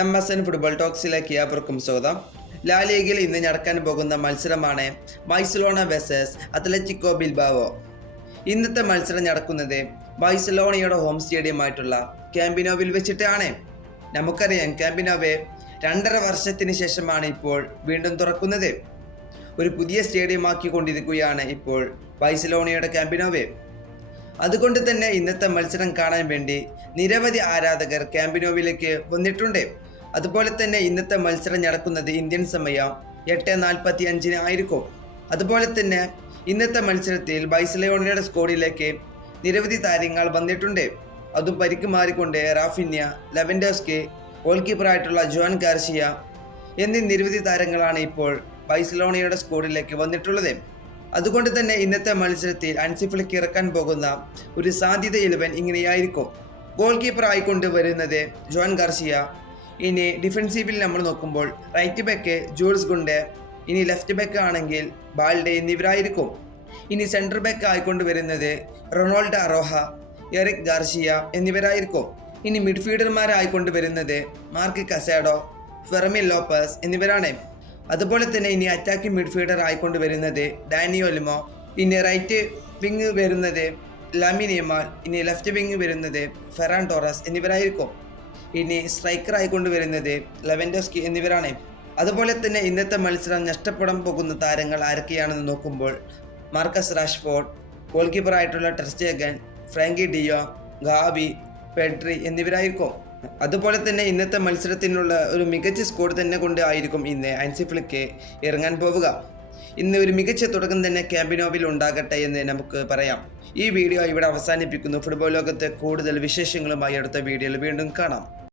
M S N football ടോക്സിലേക്ക് ഏവർക്കും സ്വാഗതം. ലാ ലീഗിൽ ഇന്ന് നടക്കാൻ പോകുന്ന മത്സരമാണ് ബൈസലോണ വെസസ് അത്ലറ്റിക്കോ ബിൽബാവോ. ഇന്നത്തെ മത്സരം നടക്കുന്നത് ബൈസലോണയുടെ ഹോം സ്റ്റേഡിയമായിട്ടുള്ള ക്യാമ്പിനോവിൽ വെച്ചിട്ടാണ്. നമുക്കറിയാം ക്യാമ്പിനോവെ രണ്ടര വർഷത്തിന് ശേഷമാണ് ഇപ്പോൾ വീണ്ടും തുറക്കുന്നത്. ഒരു പുതിയ സ്റ്റേഡിയമാക്കി കൊണ്ടിരിക്കുകയാണ് ഇപ്പോൾ ബൈസലോണയുടെ ക്യാമ്പിനോവെ. അതുകൊണ്ട് തന്നെ ഇന്നത്തെ മത്സരം കാണാൻ വേണ്ടി നിരവധി ആരാധകർ ക്യാമ്പിനോവിലേക്ക് വന്നിട്ടുണ്ട്. അതുപോലെ തന്നെ ഇന്നത്തെ മത്സരം നടക്കുന്നത് ഇന്ത്യൻ സമയം എട്ട് നാൽപ്പത്തി അഞ്ചിന് ആയിരിക്കും. അതുപോലെ തന്നെ ഇന്നത്തെ മത്സരത്തിൽ ബൈസലയോണയുടെ സ്കോഡിലേക്ക് നിരവധി താരങ്ങൾ വന്നിട്ടുണ്ട്. അതും പരിക്ക് മാറിക്കൊണ്ട് റാഫിന്യ ലെവൻഡോസ്കി ഗോൾ കീപ്പറായിട്ടുള്ള ജോൻ ഗാർഷിയ എന്നീ നിരവധി താരങ്ങളാണ് ഇപ്പോൾ ബൈസലോണയുടെ സ്കോഡിലേക്ക് വന്നിട്ടുള്ളത്. അതുകൊണ്ട് തന്നെ ഇന്നത്തെ മത്സരത്തിൽ അൻസിഫ്ലിക്ക് ഇറക്കാൻ പോകുന്ന ഒരു സാധ്യത ഇലവൻ ഇങ്ങനെയായിരിക്കും. ഗോൾ കീപ്പർ ആയിക്കൊണ്ട് വരുന്നത് ജോൺ ഗാർഷിയ ഇനി ഡിഫൻസീവിൽ നമ്മൾ നോക്കുമ്പോൾ റൈറ്റ് ബാക്ക് ജൂൾസ് ഗുണ്ട് ഇനി ലെഫ്റ്റ് ബാക്ക് ആണെങ്കിൽ ബാൽഡെ എന്നിവരായിരിക്കും. ഇനി സെൻട്രൽ ബാക്ക് ആയിക്കൊണ്ട് വരുന്നത് റൊണാൾഡോ അറോഹ എറിക് ഗാർഷിയ എന്നിവരായിരിക്കും. ഇനി മിഡ്ഫീൽഡർമാരായിക്കൊണ്ട് വരുന്നത് മാർക്ക് കസാഡോ ഫെർമി ലോപ്പസ് എന്നിവരാണ്. അതുപോലെ തന്നെ ഇനി അറ്റാക്കിംഗ് മിഡ്ഫീൽഡർ ആയിക്കൊണ്ട് വരുന്നത് ഡാനിയോലിമോ ഇനി റൈറ്റ് വിങ് വരുന്നത് ലാമിനിയമാൽ ഇനി ലെഫ്റ്റ് വിങ് വരുന്നത് ഫെറാൻ ടോറസ് എന്നിവരായിരിക്കും. ഇനി സ്ട്രൈക്കറായി കൊണ്ടുവരുന്നത് വരുന്നത് ലെവൻഡോസ്കി എന്നിവരാണ്. അതുപോലെ തന്നെ ഇന്നത്തെ മത്സരം നഷ്ടപ്പെടാൻ പോകുന്ന താരങ്ങൾ ആരൊക്കെയാണെന്ന് നോക്കുമ്പോൾ മാർക്കസ് റാഷ്ഫോർഡ് ഗോൾ കീപ്പറായിട്ടുള്ള ടെർസ്റ്റേഗൻ ഫ്രാങ്കി ഡിയോ ഗാബി പെഡ്രി എന്നിവരായിരിക്കും. അതുപോലെ തന്നെ ഇന്നത്തെ മത്സരത്തിനുള്ള ഒരു മികച്ച സ്കോർ തന്നെ കൊണ്ടായിരിക്കും ഇന്ന് അൻസിഫ്ലിക്ക് ഇറങ്ങാൻ പോവുക. ഇന്ന് ഒരു മികച്ച തുടക്കം തന്നെ ക്യാമ്പിനോവിൽ ഉണ്ടാകട്ടെ എന്ന് നമുക്ക് പറയാം. ഈ വീഡിയോ ഇവിടെ അവസാനിപ്പിക്കുന്നു. ഫുട്ബോൾ ലോകത്തെ കൂടുതൽ വിശേഷങ്ങളുമായി അടുത്ത വീഡിയോയിൽ വീണ്ടും കാണാം.